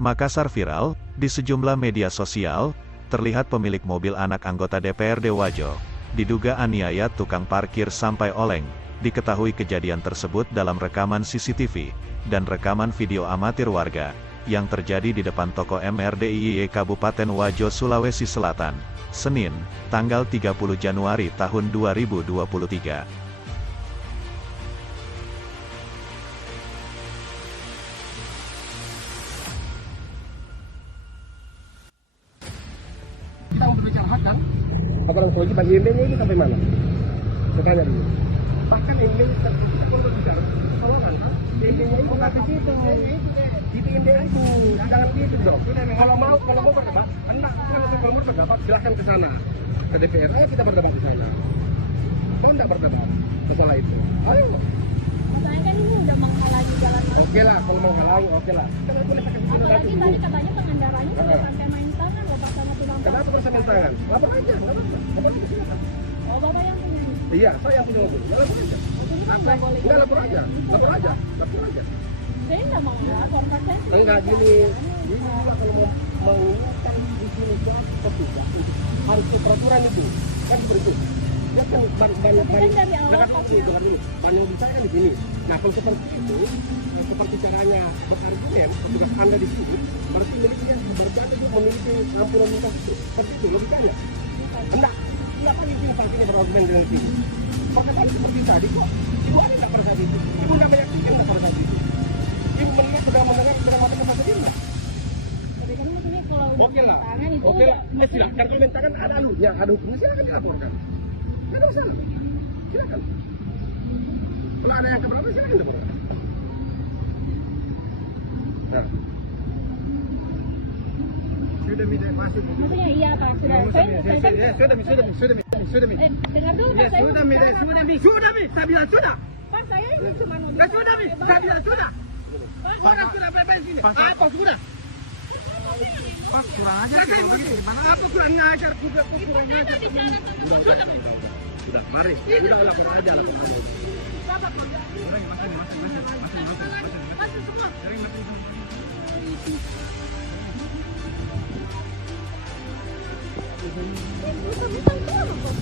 Makassar viral, di sejumlah media sosial, terlihat pemilik mobil anak anggota DPRD Wajo, diduga aniaya tukang parkir sampai oleng. Diketahui kejadian tersebut dalam rekaman CCTV, dan rekaman video amatir warga, yang terjadi di depan toko MRDIY Kabupaten Wajo, Sulawesi Selatan, Senin, tanggal 30 Januari tahun 2023. Kita mau berbicara hak kan? Apalagi kewajiban IMB-nya ini sampai mana? Saya tanya dulu. Bahkan IMB kita kalau berbicara, kalau kan IMB-nya itu nggak di situ. Itu IMB itu, jangan gitu dong. Kalau mau berdebat, anda kan mau berdebat, silahkan ke sana ke DPR. Ayo kita berdebat di sana. Kau nggak berdebat masalah itu? Ayo. Masalahnya kan ini udah menghalangi jalan. Oke lah, kalau mau halangi, oke lah. Apalagi tadi katanya pengendaranya sudah sampai main tangan loh Pak sama penumpang. Kenapa bersama tangan? Lapor aja, nggak apa-apa. Lapor juga silakan. Oh, Bapak yang punya. Iya, saya yang punya mobil. Ya, lapor aja. Ini kan nggak boleh. Enggak, lapor aja. Lapor aja. Lapor aja. Saya nggak mau lapor, Pak. Saya sih Enggak gini. Ini juga kalau mau ngutang di sini petugas harus ada peraturan itu. Kan seperti itu. Ya kan ban dari awal ban mobil saya kan di sini. Nah, kalau seperti itu, seperti caranya berkarya petugas Anda di sini, berarti miliknya berarti juga memiliki lampu lalu lintas itu. Seperti itu logikanya. Enggak. Siapa yang parkirnya berargumen dengan itu? Perkataan seperti tadi kok. Ibu ada nggak pada saat itu? Ibu nggak meyakinkan nggak pada saat itu? Ibu melihat sedang mendengar masa dia nggak? Tapi kan maksudnya kalau udah Oke lah. tangan itu Oke lah. Silakan komentarkan ada anunya, ada hukumnya silakan dilaporkan. Nggak ada masalah. Silakan. Kalau ada yang keberatan silakan dilaporkan. Nah. Sudah minta masuk. maksudnya iya Pak. Sudah dengar dulu Pak, saya Sudah, saya bilang sudah. Pak, saya ini cuma mau Sudah, saya bilang sudah. Orang sudah berapa di sini? Apa sudah? Pak, kurang aja sih, kalau lagi gimana? Apa kurang ajar? Kurang ajar. Sudah, mari. Sudah lakukan aja, lakukan aja. bisa keluar kok.